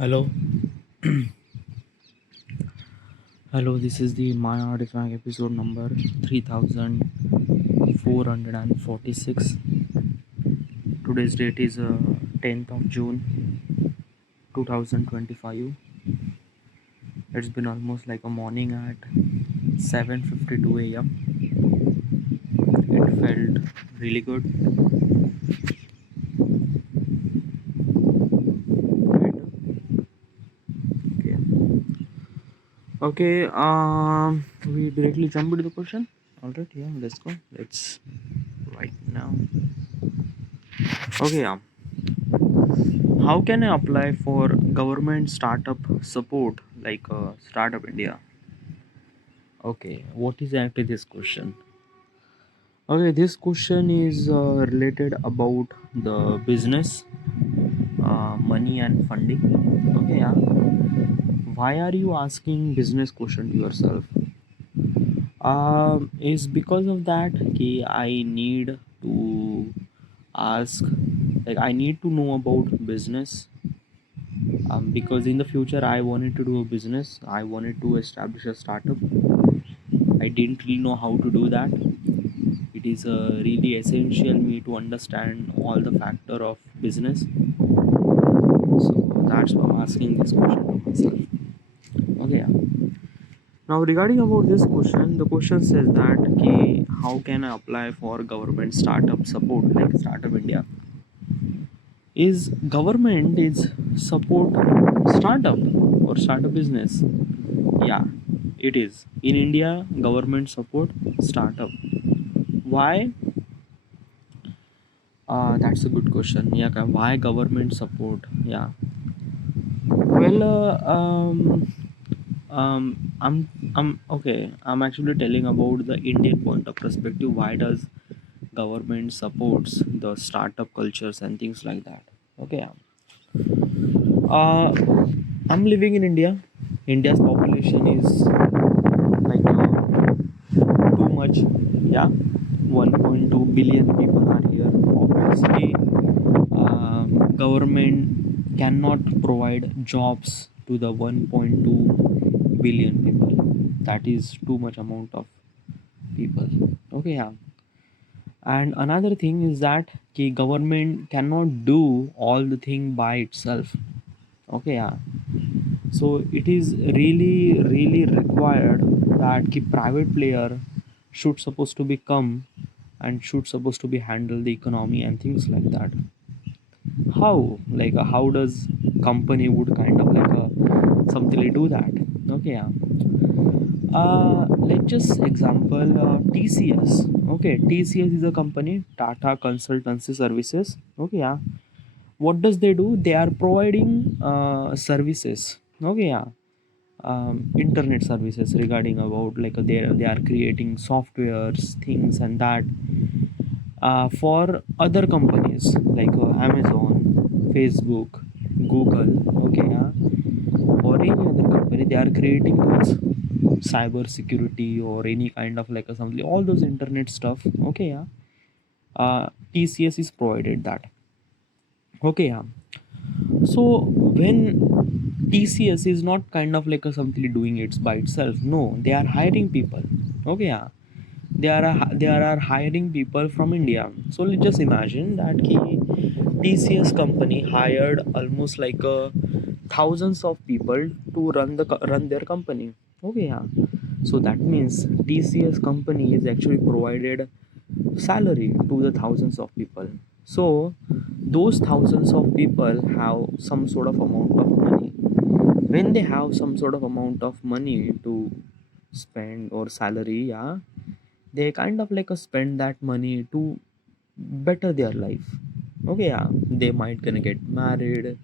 Hello, hello. This is the My Artifact episode number 3446. Today's date is 10th of June 2025. It's been almost like a morning at 7:52 a.m. It felt really good. And, okay, okay. We directly jump into the question. All right, yeah, let's go. Let's right now. Okay, yeah. How can I apply for government startup support like Startup India? Okay, what is actually this question? Okay, this question is related about the business, money and funding. Okay, yeah. Why are you asking business question to yourself? Is because of that I need to ask, like I need to know about business, because in the future I wanted to do a business. I wanted to establish a startup. I didn't really know how to do that. It is really essential me to understand all the factor of business. So that's why I'm asking this question to myself. Okay, yeah. Now regarding about this question, the question says that how can I apply for government startup support like Startup India? Is government is support startup or startup business? Yeah, it is. In India, government support startup. Why? That's a good question. Yeah, why government support? Yeah. Well, I'm okay. I'm actually telling about the Indian point of perspective. Why does government supports the startup cultures and things like that? Okay. Uh, I'm living in India. India's population is like too much. Yeah, 1.2 billion people are here. Obviously, government cannot provide jobs to the 1.2 billion people. That is too much amount of people. Okay, yeah. And another thing is that government cannot do all the thing by itself. Okay, yeah. So it is really required that private player should supposed to become and should supposed to be handle the economy and things like that. How like how does company would kind of like something do that? Okay, yeah. Let's just example TCS. Okay, TCS is a company, Tata Consultancy Services. Okay, yeah. What does they do? They are providing services. Okay, yeah. Internet services regarding about like they are creating softwares things and that for other companies like Amazon, Facebook, Google. Okay, yeah. Or any other company, they are creating those cyber security or any kind of like a something, all those internet stuff. Okay, yeah. TCS is provided that. Okay, yeah. So when TCS is not kind of like a something doing it by itself, no, they are hiring people. Okay, yeah. They are hiring people from India. So let's just imagine that TCS company hired almost like thousands of people to run their company. Okay, yeah. So that means TCS company is actually provided salary to the thousands of people. So those thousands of people have some sort of amount of money. When they have some sort of amount of money to spend or salary, yeah, they kind of like spend that money to better their life. Okay, yeah. They might gonna get married,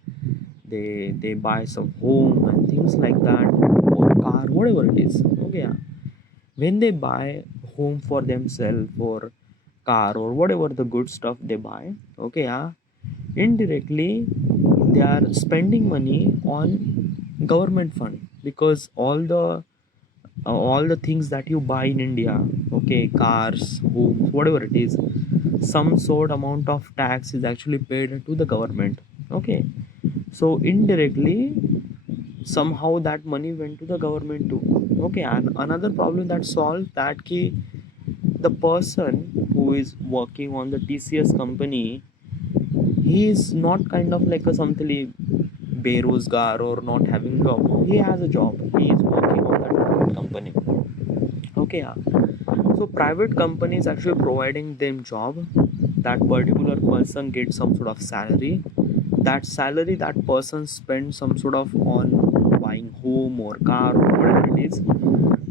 they buy some home and things like that, or car, whatever it is. Okay, yeah. When they buy home for themselves or car or whatever the good stuff they buy, okay, yeah, indirectly they are spending money on government fund, because all the things that you buy in India, okay, cars, homes, whatever it is, some sort amount of tax is actually paid to the government. Okay, So indirectly, somehow that money went to the government too. Okay, and another problem that solved that key, the person who is working on the TCS company, he is not kind of like a something berozgar or not having job. He has a job. He is working on that company. Okay, yeah. So private companies actually providing them job. That particular person gets some sort of salary. That salary that person spends some sort of on buying home or car or whatever it is,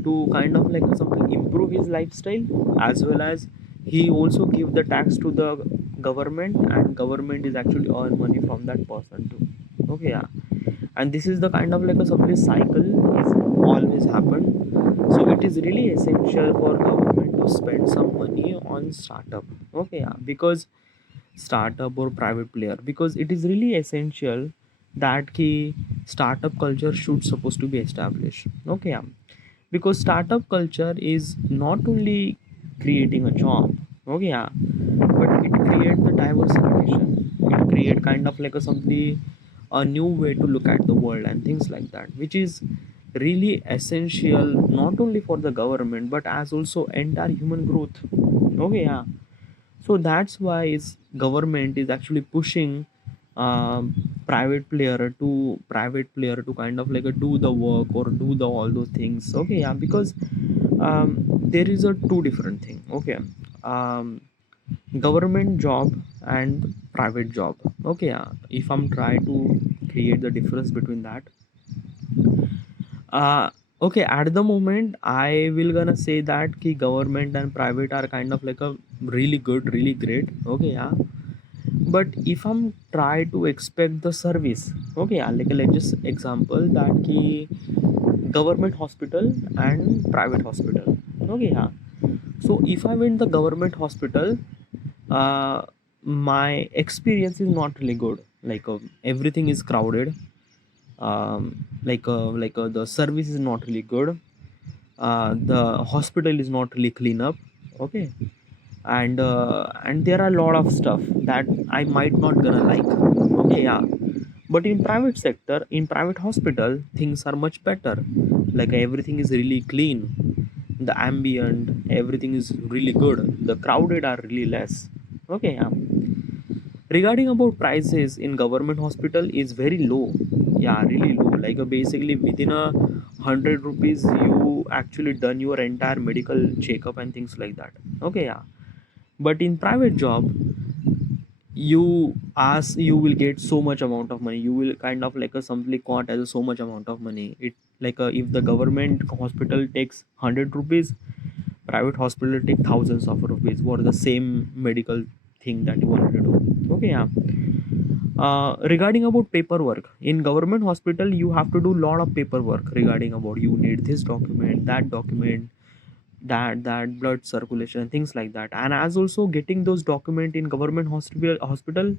to kind of like something improve his lifestyle, as well as he also give the tax to the government, and government is actually earn money from that person too. Okay, yeah. And this is the kind of like a supply cycle is always happen. So it is really essential for government to spend some money on startup. Okay, yeah, because startup or private player, because it is really essential that key startup culture should supposed to be established. Okay, yeah. Because startup culture is not only creating a job. Okay, yeah, but it creates the diversification. It create kind of like a something, a new way to look at the world and things like that, which is really essential not only for the government but as also entire human growth. Okay, yeah. So that's why is government is actually pushing private player to kind of like do the work or do the all those things. Okay, yeah, because there is a two different thing. Okay, um, government job and private job. Okay, yeah, if I'm trying to create the difference between that, uh okay, at the moment I will gonna say that ki government and private are kind of like a really good, really great. Okay, yeah. But if I'm try to expect the service, okay, yeah, like let's just example that ki government hospital and private hospital. Okay, yeah. So if I went the government hospital, uh my experience is not really good. Like everything is crowded. The service is not really good. The hospital is not really clean up. Okay, and there are a lot of stuff that I might not gonna like. Okay, yeah. But in private sector, in private hospital, things are much better. Like everything is really clean, the ambient, everything is really good, the crowded are really less. Okay, yeah. Regarding about prices in government hospital is very low. Yeah, really low. Like basically within 100 rupees you actually done your entire medical checkup and things like that. Okay, yeah. But in private job, you will get so much amount of money. You will kind of like a simply caught as a so much amount of money. It like if the government hospital takes 100 rupees, private hospital take thousands of rupees for the same medical thing that you wanted to do. Okay, yeah. Regarding about paperwork in government hospital, you have to do lot of paperwork regarding about you need this document, that document, that blood circulation and things like that. And as also getting those document in government hospital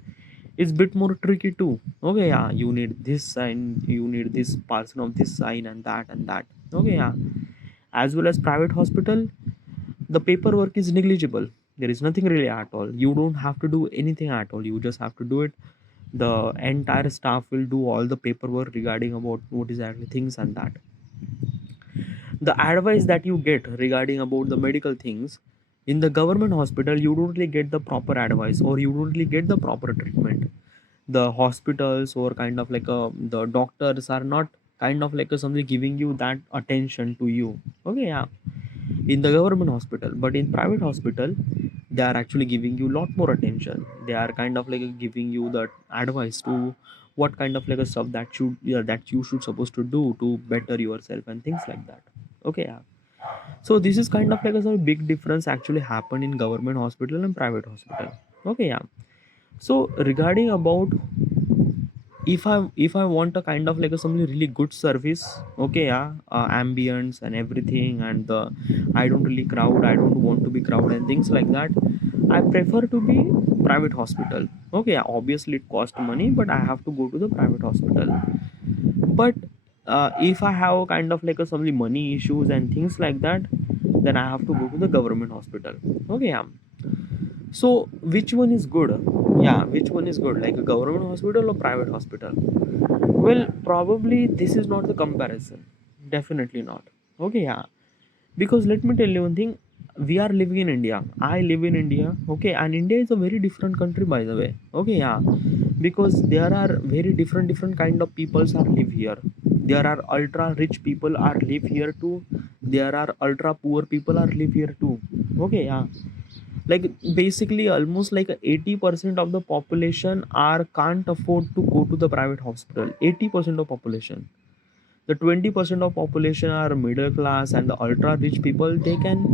is bit more tricky too. Okay, yeah, you need this sign, you need this person of this sign and that and that. Okay, yeah. As well as private hospital, the paperwork is negligible. There is nothing really at all. You don't have to do anything at all. You just have to do it. The entire staff will do all the paperwork regarding about what is actually things and that. The advice that you get regarding about the medical things in the government hospital, you don't really get the proper advice or you don't really get the proper treatment. The hospitals or kind of like the doctors are not kind of like somebody giving you that attention to you. Okay, yeah, in the government hospital. But in private hospital, they are actually giving you lot more attention. They are kind of like giving you the advice to what kind of like a stuff that should, yeah, that you should supposed to do to better yourself and things like that. Okay, yeah. So this is kind of like a sort of big difference actually happen in government hospital and private hospital. Okay, yeah. So regarding about if I want a kind of like a something really good service. Okay, yeah, ambience and everything, and the I don't really crowd, I don't want to be crowd and things like that, I prefer to be private hospital. Okay, yeah, obviously it costs money, but I have to go to the private hospital. But if I have kind of like a some money issues and things like that, then I have to go to the government hospital. Okay, yeah. So which one is good? Yeah, which one is good, like a government hospital or private hospital? Well, probably this is not the comparison. Definitely not. Okay, yeah. Because let me tell you one thing, we are living in India. I live in India. Okay, and India is a very different country, by the way. Okay, yeah. Because there are very different kind of peoples are live here. There are ultra rich people are live here too. There are ultra poor people are live here too. Okay, yeah. Like basically almost like 80% of the population are can't afford to go to the private hospital. 80% of population. The 20% of population are middle class and the ultra rich people. They can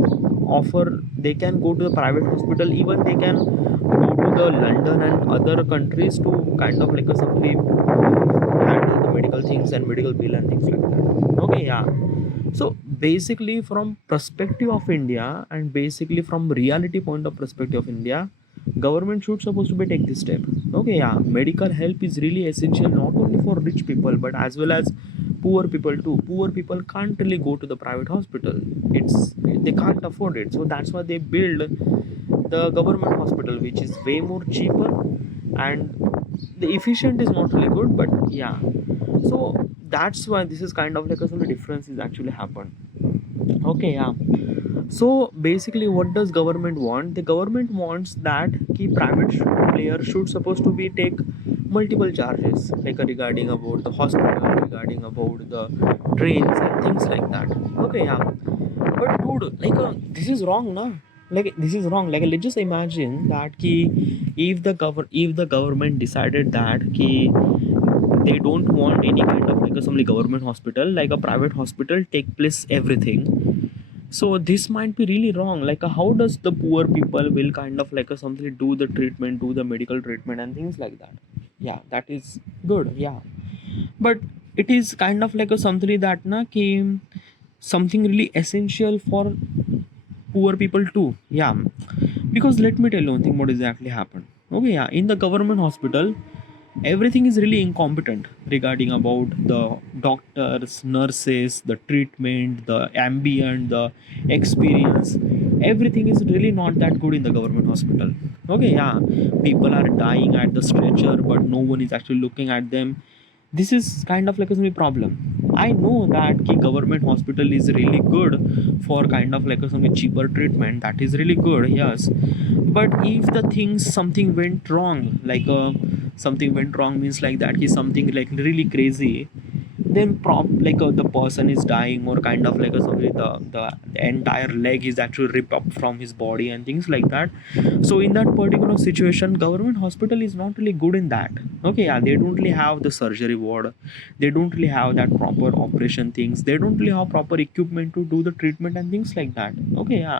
offer, they can go to the private hospital. Even they can go to the London and other countries to kind of like a simply handle the medical things and medical bill and things like that. Okay, yeah. So basically from perspective of India and basically from reality point of perspective of India, government should supposed to be take this step. Okay, yeah, medical help is really essential not only for rich people but as well as poor people too. Poor people can't really go to the private hospital. It's they can't afford it. So that's why they build the government hospital, which is way more cheaper and the efficient is not really good, but yeah. So that's why this is kind of like a sort of difference is actually happened. Okay, yeah. So basically what does government want? The government wants that key private player should supposed to be take multiple charges like regarding about the hospital, regarding about the trains and things like that. Okay, yeah. But dude, like this is wrong, na? Like this is wrong. Like let's just imagine that ki if the government decided that ki they don't want any kind of like a some government hospital, like a private hospital take place everything. So this might be really wrong. Like how does the poor people will kind of like a something do the treatment, do the medical treatment and things like that. Yeah, that is good. Yeah, but it is kind of like a something that na ki something really essential for poor people too. Yeah, because let me tell you one thing what exactly happened. Okay, yeah, in the government hospital everything is really incompetent regarding about the doctors, nurses, the treatment, the ambient, the experience. Everything is really not that good in the government hospital. Okay, yeah, people are dying at the stretcher but no one is actually looking at them. This is kind of like a problem. I know that ki government hospital is really good for kind of like a some cheaper treatment, that is really good, yes. But if the things something went wrong, like something went wrong means like that is something like really crazy, then like the person is dying or kind of like a sorry the entire leg is actually ripped up from his body and things like that. So in that particular situation government hospital is not really good in that. Okay, yeah, they don't really have the surgery ward, they don't really have that proper operation things, they don't really have proper equipment to do the treatment and things like that. Okay, yeah.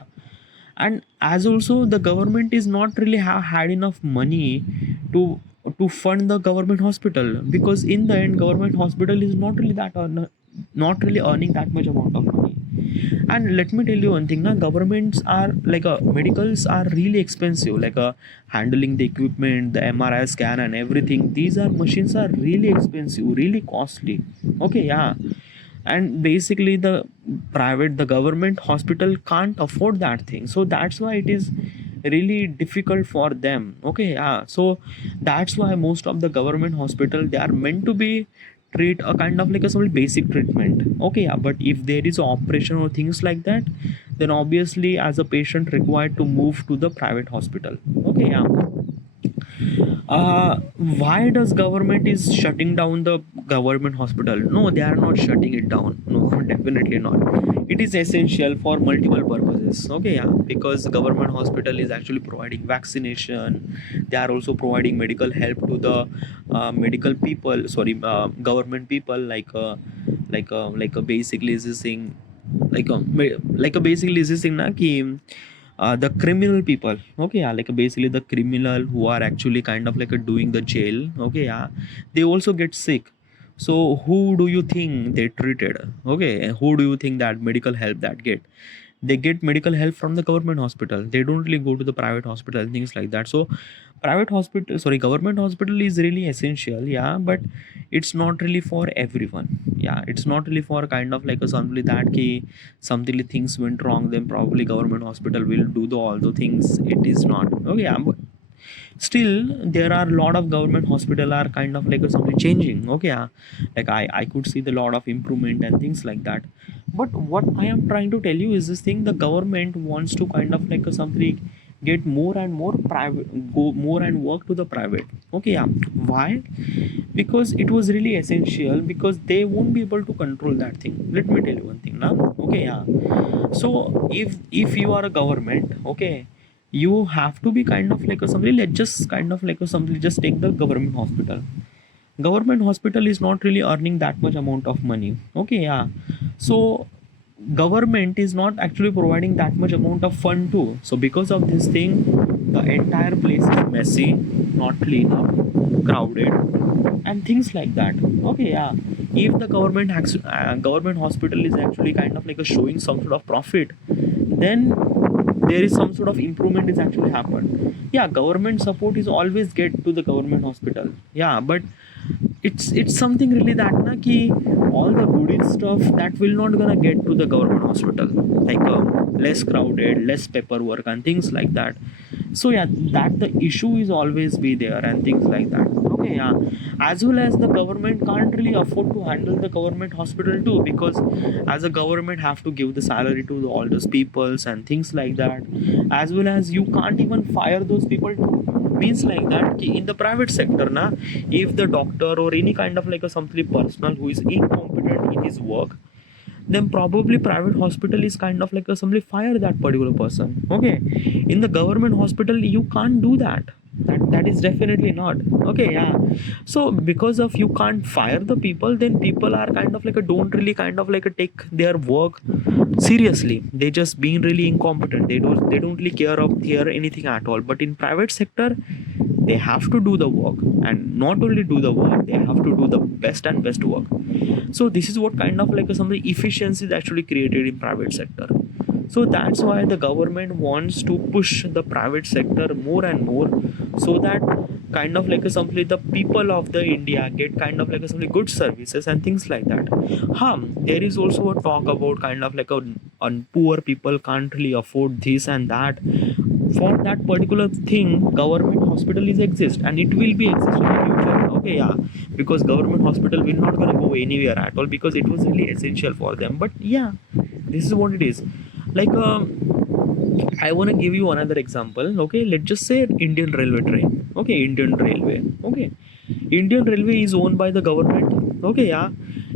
And as also the government is not really have had enough money to fund the government hospital, because in the end government hospital is not really not really earning that much amount of money. And let me tell you one thing, na, governments are like medicals are really expensive, like handling the equipment, the MRI scan and everything, these are machines are really expensive, really costly. Okay, yeah. And basically the government hospital can't afford that thing, so that's why it is really difficult for them. Okay, yeah. So that's why most of the government hospital they are meant to be treat a kind of like a sort of basic treatment. Okay, yeah, but if there is operation or things like that, then obviously as a patient required to move to the private hospital. Okay, yeah. Why does government is shutting down the government hospital? No, they are not shutting it down, no. Definitely not. It is essential for multiple purposes. Okay, yeah, because government hospital is actually providing vaccination, they are also providing medical help to the medical people, sorry, government people, basically is this thing, like a basically is this thing na ki the criminal people. Okay, yeah, like basically the criminal who are actually kind of like doing the jail. Okay, yeah, they also get sick. So who do you think they treated? Okay, who do you think that medical help that get? they get medical help from the government hospital. They don't really go to the private hospital and things like that. So private hospital, sorry, government hospital is really essential, yeah, but it's not really for everyone. Yeah, it's not really for kind of like a somebody that key something things went wrong, then probably government hospital will do the all the things. It is not okay, yeah, but still there are a lot of government hospital are kind of like something changing, okay, yeah. Like I could see the lot of improvement and things like that. But what I am trying to tell you is this thing: the government wants to kind of like something get more and more private, go more and work to the private, okay, yeah. Why? Because it was really essential, because they won't be able to control that thing. Let me tell you one thing now, okay, yeah. So if you are a government, okay, you have to be kind of like a somebody, let's just kind of like a somebody, just take the government hospital. Government hospital is not really earning that much amount of money, okay, yeah. So government is not actually providing that much amount of fund too. So because of this thing, the entire place is messy, not clean up, crowded, and things like that, okay, yeah. If the government hospital is actually kind of like a showing some sort of profit, then there is some sort of improvement is actually happened. Yeah, government support is always get to the government hospital, yeah, but it's something really that na ki all the goody stuff that will not gonna get to the government hospital, like less crowded, less paperwork and things like that. So yeah, that the issue is always be there and things like that, okay, yeah. As well as the government can't really afford to handle the government hospital too, because as a government have to give the salary to all those peoples and things like that. As well as you can't even fire those people too. Means like that ki in the private sector na, if the doctor or any kind of like a something personal who is incompetent in his work, then probably private hospital is kind of like a somebody fire that particular person, okay. In the government hospital you can't do that. That is definitely not okay, yeah. So because of you can't fire the people, then people are kind of like a don't really kind of like a take their work seriously. They just being really incompetent. They don't really care of hear anything at all. But in private sector, they have to do the work, and not only do the work, they have to do the best and best work. So this is what kind of like some of the efficiency is actually created in private sector. So that's why the government wants to push the private sector more and more, so that kind of like a simply the people of the India get kind of like a simply good services and things like that. There is also a talk about kind of like a poor people can't really afford this and that. For that particular thing, government hospital is exist, and it will be exist in the future, okay, yeah. Because government hospital will not gonna go anywhere at all, because it was really essential for them. But yeah, this is what it is. Like I want to give you another example, okay. Let's just say Indian railway train, okay. Indian railway, okay. Indian railway is owned by the government, okay, yeah.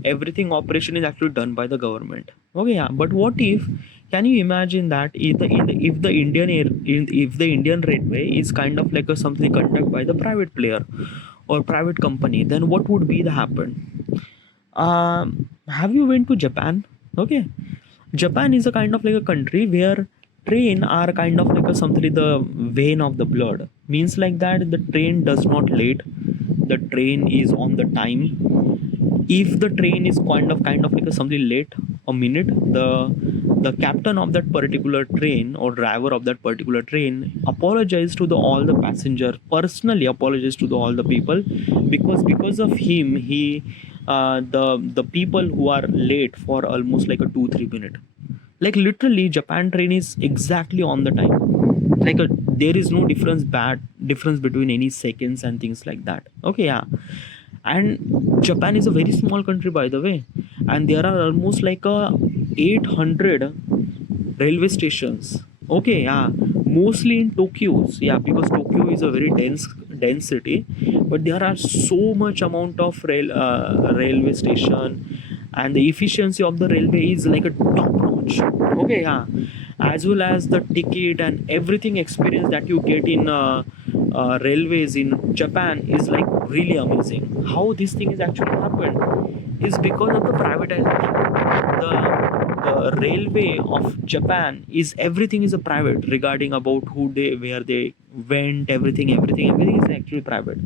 Everything operation is actually done by the government, okay, yeah. But what if, can you imagine that if the if the Indian railway is kind of like a something conducted by the private player or private company, then what would be the happen? Have you went to Japan? Okay, Japan is a kind of like a country where train are kind of like a something the vein of the blood. Means like that the train does not late. The train is on the time. If the train is kind of like a something late a minute, the captain of that particular train or driver of that particular train apologize to the all the passenger, personally apologize to the all the people, because of him he the people who are late for almost like a 2-3 minute. Like literally Japan train is exactly on the time. Like there is no difference between any seconds and things like that, okay, yeah. And Japan is a very small country, by the way, and there are almost like a 800 railway stations, okay, yeah. Mostly in Tokyo's, yeah, because Tokyo is a very dense city. But there are so much amount of railway station, and the efficiency of the railway is like a top notch, okay, yeah. As well as the ticket and everything experience that you get in railways in Japan is like really amazing. How this thing is actually happened is because of the privatization. The railway of Japan is everything is a private, regarding about who they where they went, everything is actually private.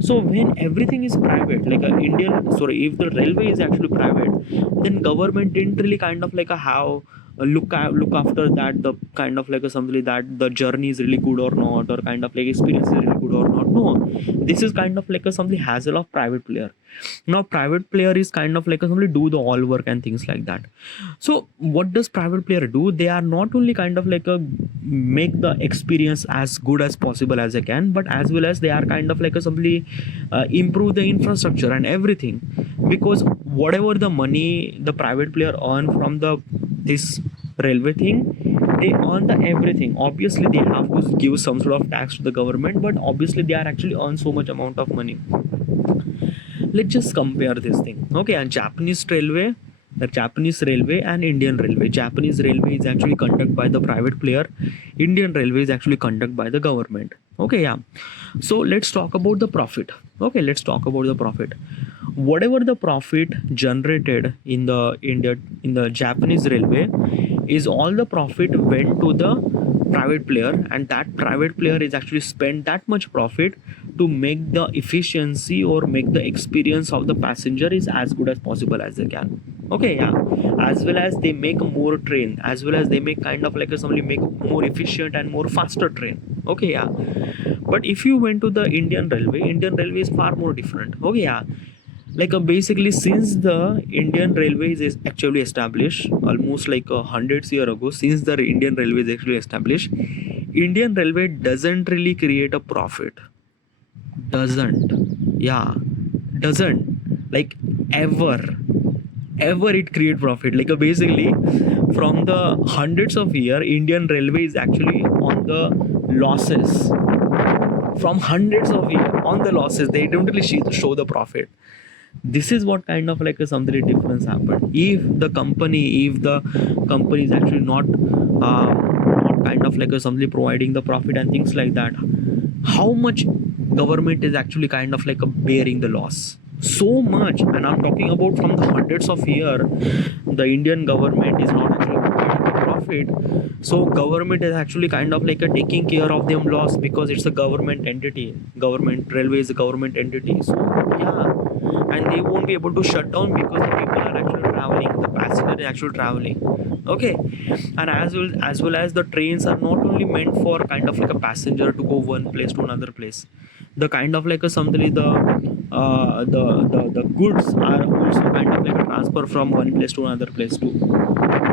So when everything is private, like a Indian, sorry, if the railway is actually private, then government didn't really kind of like a have look after that, the kind of like a something that the journey is really good or not, or kind of like experience is really good or not. No, this is kind of like a something hassle of private player. Now private player is kind of like a somebody do the all work and things like that. So what does private player do? They are not only kind of like a make the experience as good as possible as they can, but as well as they are kind of like a somebody improve the infrastructure and everything. Because whatever the money the private player earn from the this railway thing, they earn the everything. Obviously they have to give some sort of tax to the government, but obviously they are actually earn so much amount of money. Let's just compare this thing. Okay, and Japanese railway and Indian railway. Japanese railway is actually conducted by the private player. Indian railway is actually conducted by the government. Okay, yeah. So let's talk about the profit. Okay, let's talk about the profit. Whatever the profit generated in the India in the Japanese railway is all the profit went to the private player, and that private player is actually spent that much profit to make the efficiency or make the experience of the passenger is as good as possible as they can. Okay, yeah. As well as they make more train, as well as they make kind of like a somebody make more efficient and more faster train. Okay, yeah. But if you went to the Indian railway is far more different. Okay, yeah. Like basically since the Indian railways is actually established almost like 100 years ago, since the Indian railway is actually established, Indian railway doesn't really create a profit. Doesn't. Yeah, doesn't. Like ever it create profit. Like basically from the hundreds of year, Indian railway is actually on the losses. From hundreds of years on the losses, they don't really show the profit. This is what kind of like a something difference happened. If the company is actually not kind of like a something providing the profit and things like that, how much government is actually kind of like a bearing the loss? So much. And I'm talking about from the hundreds of year, the Indian government is not actually providing the profit. So government is actually kind of like a taking care of them loss, because it's a government entity. Government railway is a government entity. So yeah, and they won't be able to shut down because the people are actually traveling, the passenger is actually traveling. Okay, and as well as the trains are not only meant for kind of like a passenger to go one place to another place. The kind of like a something the goods are also kind of like a transfer from one place to another place too.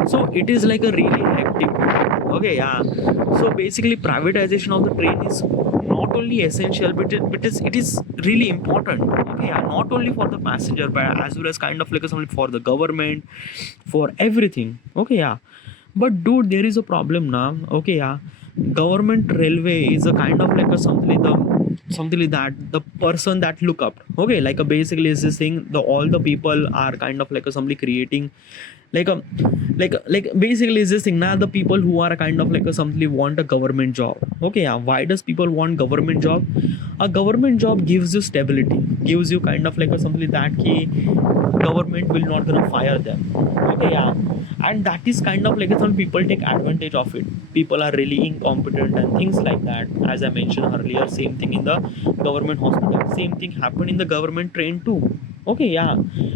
So it is like a really hectic. Okay, yeah. So basically privatization of the train is not only essential, but it is really important. Okay, yeah. Not only for the passenger, but as well as kind of like a something for the government, for everything. Okay, yeah. But dude, there is a problem now. Okay, yeah. Government railway is a kind of like a something like that the person that look up. Okay, like a basically is this thing, the all the people are kind of like a somebody creating like a like basically is this thing now, the people who are kind of like a something want a government job. Okay, yeah. Why does people want government job? A government job gives you stability, gives you kind of like a something that key government will not gonna fire them. Okay, yeah. And that is kind of like some people take advantage of it. People are really incompetent and things like that. As I mentioned earlier, same thing in the government hospital, same thing happened in the government train too. Okay, yeah.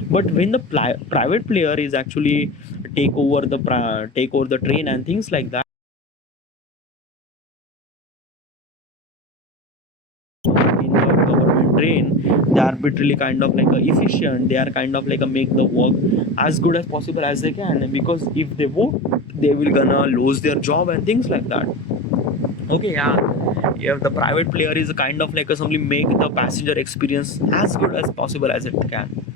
But when the private player is actually take over the train and things like that, in the government train, they are arbitrarily kind of like a efficient, they are kind of like a make the work as good as possible as they can, because if they won't, they will gonna lose their job and things like that. Okay, yeah. If the private player is a kind of like a simply make the passenger experience as good as possible as it can.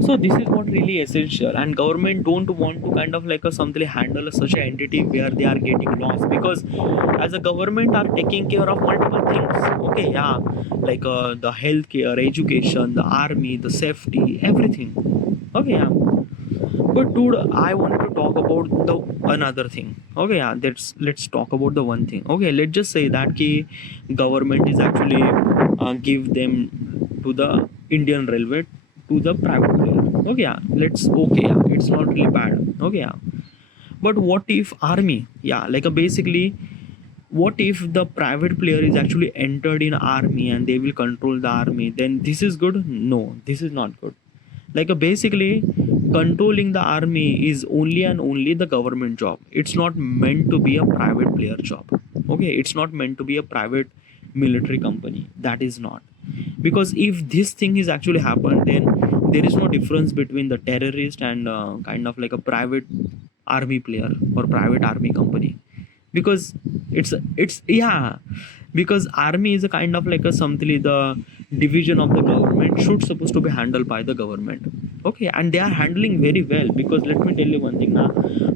So this is what really essential, and government don't want to kind of like a something handle such an entity where they are getting lost, because as a government are taking care of multiple things. Okay, yeah. Like the healthcare, education, the army, the safety, everything. Okay, yeah. But dude, I wanted to talk about the another thing. Okay, yeah. Let's talk about the one thing. Okay, let's just say that key government is actually give them to the Indian railway, to the private player. Okay, yeah. Okay, yeah. It's not really bad. Okay, yeah. But what if army? Yeah, like basically, what if the private player is actually entered in army and they will control the army? Then this is good? No, this is not good. Like basically controlling the army is only and only the government job. It's not meant to be a private player job. Okay, it's not meant to be a private military company. That is not. Because if this thing is actually happened, then there is no difference between the terrorist and kind of like a private army player or private army company. Because it's yeah, because army is a kind of like a something, the division of the government should supposed to be handled by the government. Okay, and they are handling very well, because let me tell you one thing now,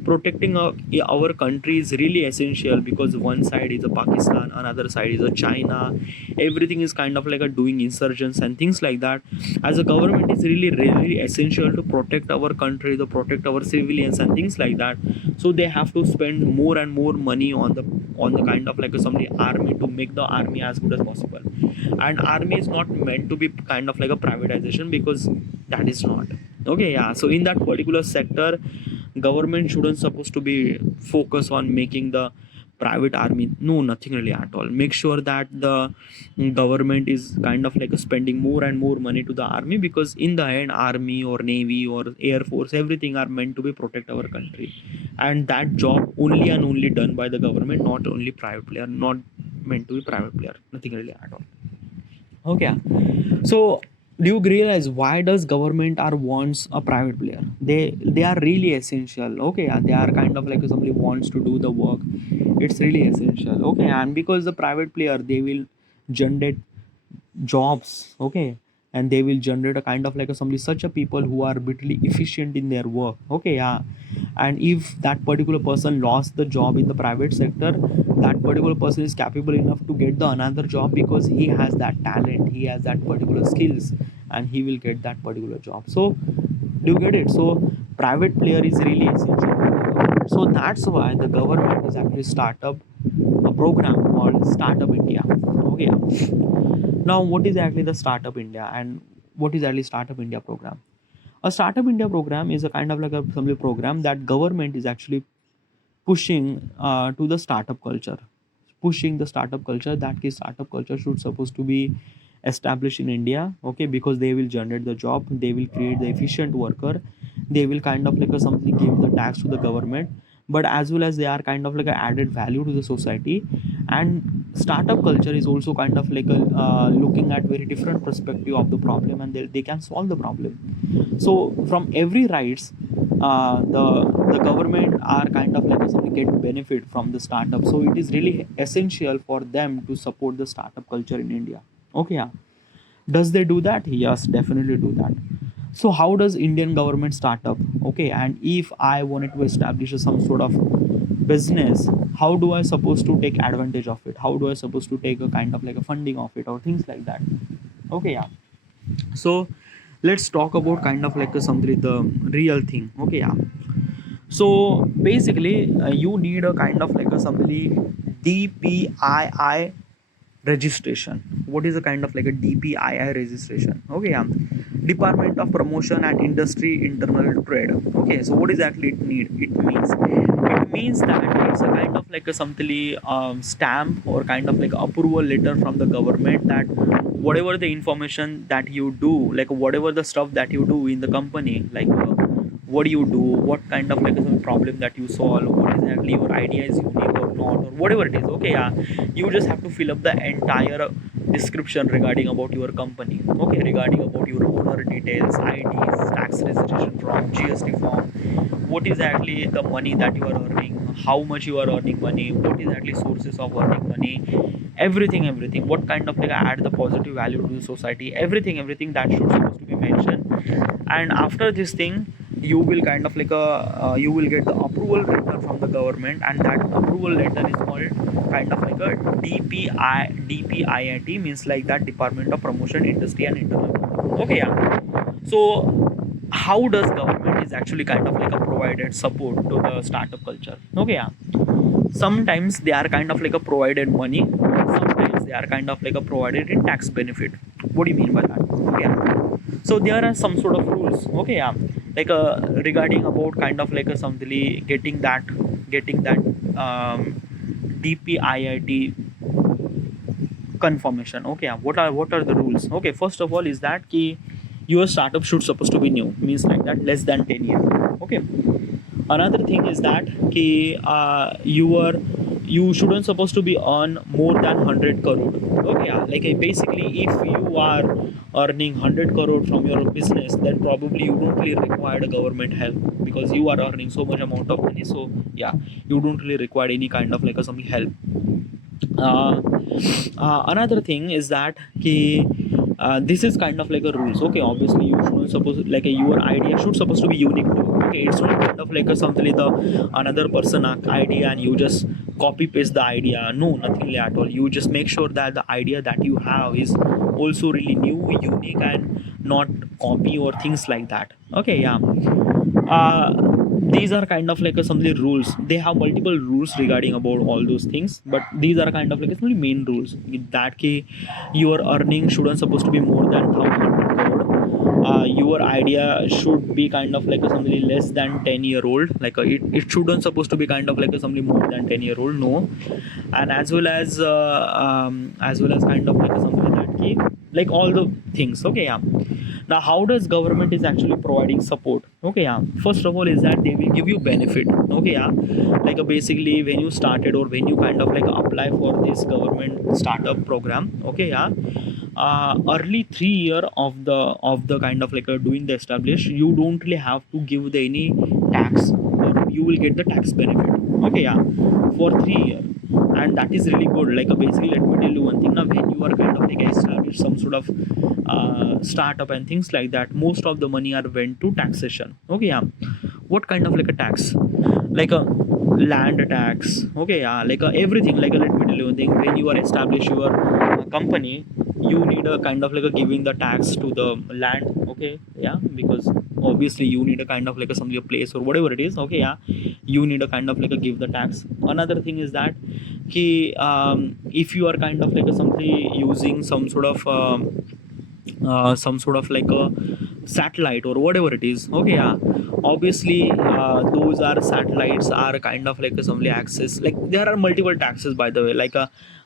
protecting our country is really essential, because one side is a Pakistan, another side is a China, everything is kind of like a doing insurgents and things like that. As a government is really essential to protect our country, to protect our civilians and things like that. So they have to spend more and more money on the kind of like a somebody army, to make the army as good as possible. And army is not meant to be kind of like a privatization, because that is not. Okay, yeah, so in that particular sector, government shouldn't supposed to be focus on making the private army, no, nothing really at all. Make sure that the government is kind of like spending more and more money to the army, because in the end, army or navy or air force, everything are meant to be protect our country. And that job only and only done by the government, not only private player, not meant to be private player, nothing really at all. Okay, so do you realize why does government or wants a private player? They are really essential. Okay, yeah, they are kind of like somebody wants to do the work. It's really essential. Okay, and because the private player, they will generate jobs. Okay, and they will generate a kind of like a somebody, such a people who are bitterly efficient in their work. Okay, yeah, and if that particular person lost the job in the private sector, that particular person is capable enough to get the another job, because he has that talent, he has that particular skills, and he will get that particular job. So do you get it? So private player is really essential. So that's why the government is actually startup a program called Startup India. Okay, now what is actually the Startup India, and what is actually Startup India program? A Startup India program is a kind of like a assembly program that government is actually pushing to the startup culture, pushing the startup culture. That case, startup culture should supposed to be established in India. Okay, because they will generate the job, they will create the efficient worker, they will kind of like a something give the tax to the government, but as well as they are kind of like a added value to the society. And startup culture is also kind of like a looking at very different perspective of the problem, and they can solve the problem. So from every rights, the government are kind of like something get benefit from the startup. So it is really essential for them to support the startup culture in India. Okay, yeah. Does they do that? Yes, definitely do that. So how does Indian government start up? Okay, and if I wanted to establish some sort of business, how do I supposed to take advantage of it? How do I supposed to take a kind of like a funding of it or things like that? Okay, yeah. So let's talk about kind of like a something, the real thing. Okay, yeah. So basically, you need a kind of like a somebody DPII registration. What is a kind of like a DPII registration? Okay, yeah. Department of Promotion and Industry Internal Trade. Okay, so what exactly it need? It means that it's a kind of like a something stamp or kind of like approval letter from the government, that whatever the information that you do, like whatever the stuff that you do in the company, like what do you do, what kind of like some problem that you solve, what exactly your idea is unique or not, or whatever it is. Okay, yeah, you just have to fill up the entire description regarding about your company. Okay, regarding about your owner details, IDs, tax registration form, GST form, what is actually the money that you are earning, how much you are earning money, what is actually sources of earning money, everything, what kind of like add the positive value to the society, everything that should supposed to be mentioned. And after this thing, you will kind of like a you will get the approval letter from the government, and that approval letter is called kind of like a DPIIT, means like that Department of Promotion, Industry and Internal. Okay, yeah. So how does government is actually kind of like a provided support to the startup culture? Okay, yeah. Sometimes they are kind of like a provided money, sometimes they are kind of like a provided in tax benefit. What do you mean by that? Okay, yeah. So there are some sort of rules. Okay, yeah. Like regarding about kind of like a something getting that DPIIT confirmation. Okay, yeah. What are the rules? Okay, first of all is that key, your startup should supposed to be new, means like that less than 10 years. Okay. Another thing is that you shouldn't supposed to be earn more than 100 crore. Okay, yeah. Like basically if you are earning 100 crore from your business, then probably you don't really require a government help, because you are earning so much amount of money. So yeah, you don't really require any kind of like a some help. uh, Another thing is that this is kind of like a rules. Okay, obviously you shouldn't suppose like your idea should supposed to be unique too. Okay, it's not kind of like a something like the another person idea and you just copy paste the idea. No, nothing like at all. You just make sure that the idea that you have is also really new, unique, and not copy or things like that. Okay, yeah. uh, these are kind of like some of the rules. They have multiple rules regarding about all those things, but these are kind of like some of the main rules. In that case, your earning shouldn't supposed to be more than 1,000 crore. Your idea should be kind of like something less than 10-year old. Like it shouldn't supposed to be kind of like something more than 10-year old. No. And as well as kind of like something like that key, like all the things. Okay, yeah. Now how does government is actually providing support? Okay, yeah. First of all is that they will give you benefit. Okay, yeah. Like basically when you started or when you kind of like apply for this government startup program. Okay, yeah. Early 3 year of the kind of like doing the establish, you don't really have to give the any tax, or you will get the tax benefit. Okay, yeah, for 3 year. And that is really good. Like basically let me tell you one thing. Now when you are kind of like establish some sort of startup and things like that, most of the money are went to taxation. Okay, yeah. What kind of like a tax? Like a land tax. Okay, yeah. Like everything. Like let me tell you one thing. When you are establish your company, you need a kind of like a giving the tax to the land. Okay, yeah, because obviously you need a kind of like a some your place or whatever it is. Okay, yeah, you need a kind of like a give the tax. Another thing is that if you are kind of like a something using some sort of like a satellite or whatever it is. Okay, yeah, obviously those are satellites are kind of like some access. Like there are multiple taxes, by the way. Like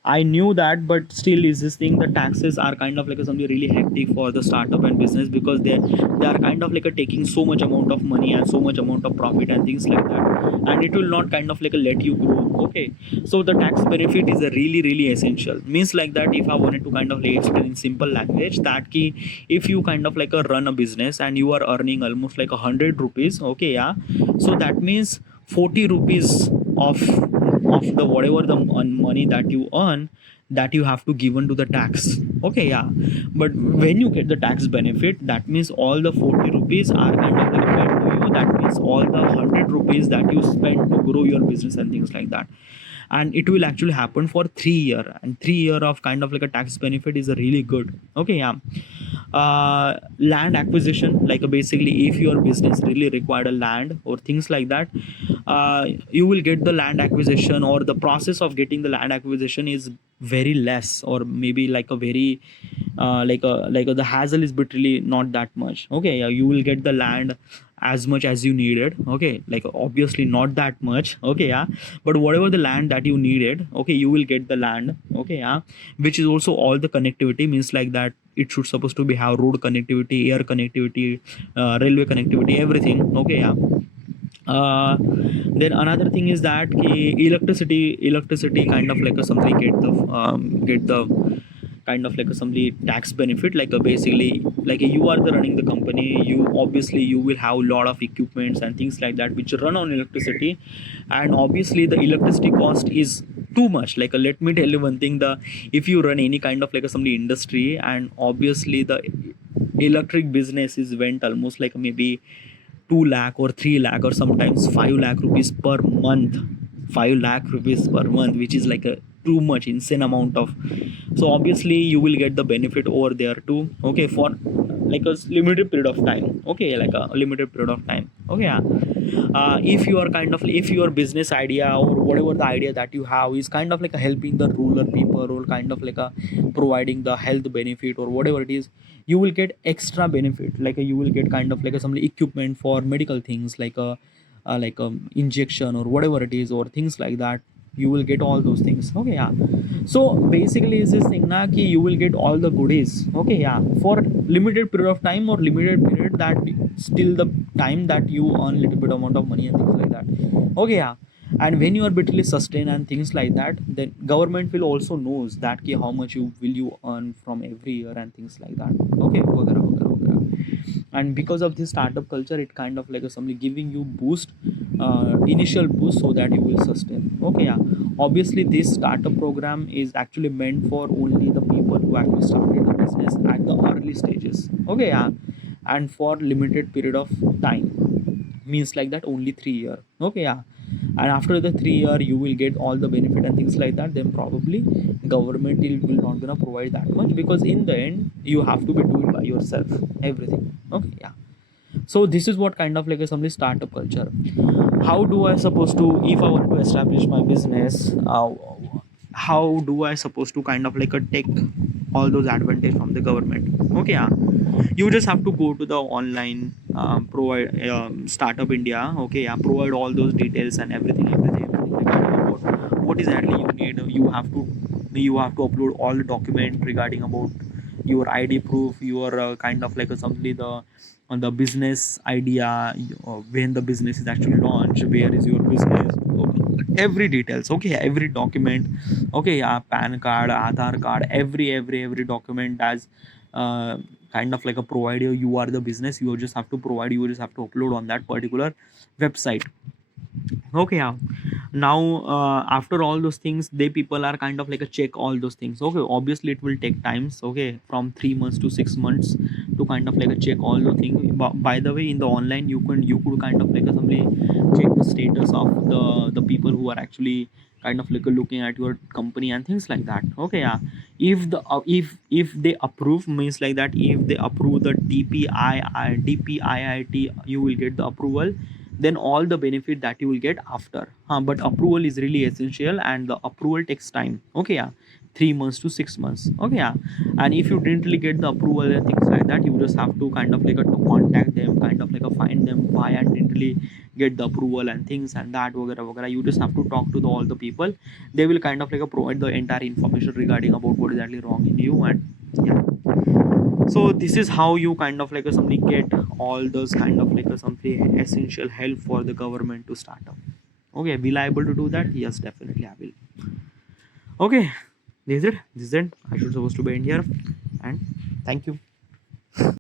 I knew that, but still is this thing, the taxes are kind of like something really hectic for the startup and business, because they are kind of like taking so much amount of money and so much amount of profit and things like that, and it will not kind of like let you grow. Okay, so the tax benefit is a really really essential. Means like that, if I wanted to kind of like explain in simple language, that key, if you kind of like run a business and you are earning almost like 100 rupees. Okay, yeah, so that means 40 rupees of the whatever the money that you earn, that you have to give to the tax. Okay, yeah. But when you get the tax benefit, that means all the 40 rupees are kind of like paid to you. That means all the 100 rupees that you spend to grow your business and things like that. And it will actually happen for 3 year, and 3 year of kind of like a tax benefit is a really good. Okay, yeah. Land acquisition, like basically if your business really required a land or things like that, you will get the land acquisition, or the process of getting the land acquisition is very less, or maybe like a very the hassle is literally not that much. Okay, yeah, you will get the land as much as you needed. Okay, like obviously not that much. Okay, yeah, but whatever the land that you needed, okay, you will get the land. Okay, yeah, which is also all the connectivity. Means like that it should supposed to be have road connectivity, air connectivity, railway connectivity, everything. Okay, yeah. Then another thing is that electricity kind of like a something get the kind of like a somebody tax benefit. Like basically like you are the running the company, you obviously you will have a lot of equipments and things like that which run on electricity, and obviously the electricity cost is too much. Like let me tell you one thing, the if you run any kind of like a somebody industry, and obviously the electric business is went almost like maybe 2 lakh or 3 lakh or sometimes 5 lakh rupees per month. 5 lakh rupees per month, which is like a too much insane amount of. So obviously you will get the benefit over there too. Okay, for like a limited period of time. Okay, like a limited period of time. Okay, yeah. If you are kind of, if your business idea or whatever the idea that you have is kind of like a helping the rural people, or kind of like a providing the health benefit or whatever it is, you will get extra benefit. Like you will get kind of like some equipment for medical things, like a injection or whatever it is, or things like that. you will get all those things. Okay, yeah. So basically is this thing na ki you will get all the goodies. Okay, yeah, for limited period of time or limited period, that still the time that you earn little bit amount of money and things like that. Okay, yeah. And when you are bitterly sustained and things like that, then government will also knows that ki how much you will you earn from every year and things like that. Okay, वगैरह वगैरह वगैरह. And because of this startup culture, it kind of like a somebody giving you boost, initial boost, so that you will sustain. Okay, yeah. Obviously this startup program is actually meant for only the people who actually started the business at the early stages. Okay, yeah. And for limited period of time, means like that only 3 year. Okay, yeah. And after the 3 year you will get all the benefit and things like that, then probably government will not gonna provide that much, because in the end you have to be doing by yourself everything. Okay, yeah. So this is what kind of like a some startup culture. How do I supposed to, if I want to establish my business, how do I supposed to kind of like a take all those advantage from the government? Okay, yeah. You just have to go to the online, provide, startup India. Okay, yeah, provide all those details and everything regarding about what exactly you need. You have to upload all the document regarding about your ID proof, your kind of like a something, the on the business idea, when the business is actually launched, where is your business, every details. Okay, every document. Okay, yeah, pan card, Aadhaar card, every document as, uh, kind of like a provider. You are the business, you just have to provide, you just have to upload on that particular website. Okay, yeah. Now, after all those things, they people are kind of like a check all those things. Okay, obviously it will take times, okay, from 3 months to 6 months, to kind of like a check all the thing. By the way, in the online, you could kind of like a somebody check the status of the people who are actually kind of like looking at your company and things like that. Okay, yeah. If they approve, means like that, if they approve the DPIIT, you will get the approval, then all the benefit that you will get after. But approval is really essential, and the approval takes time. Okay, yeah. 3 months to 6 months. Okay, yeah. And if you didn't really get the approval and things like that, you just have to kind of like to contact them, kind of like find them why I didn't really get the approval and things and that वगैरह वगैरह. You just have to talk to all the people. They will kind of like provide the entire information regarding about what is actually wrong in you. And yeah, so this is how you kind of like something get all those kind of like something essential help for the government to start up. Okay, will I able to do that? Yes, definitely I will. Okay, this is it. I should supposed to be in here. And thank you.